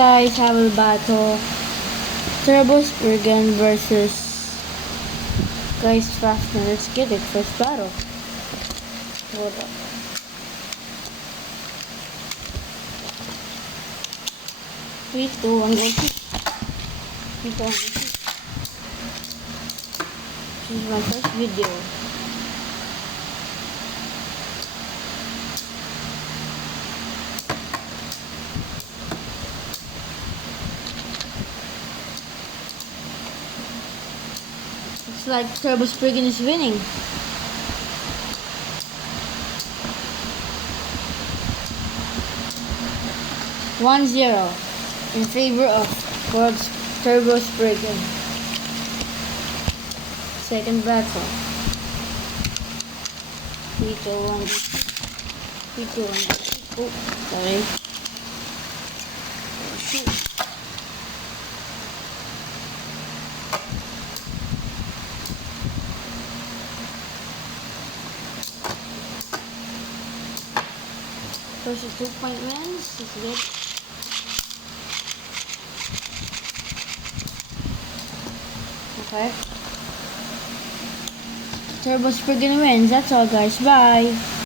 Guys, I will battle Turbo Spriggan versus Geist Fastner. Let's get it. First battle. Hold up. Three, two, one, go. 3, 2, 1, go. This is my first video. Looks like Turbo Spriggan is winning. One zero in favor of World's Turbo Spriggan. Second battle. 3, 2, 1, 3, 2, 1. Oh, sorry. Shoot. First a 2-point win. This is good. Okay. Turbo Spriggan wins. That's all, guys. Bye.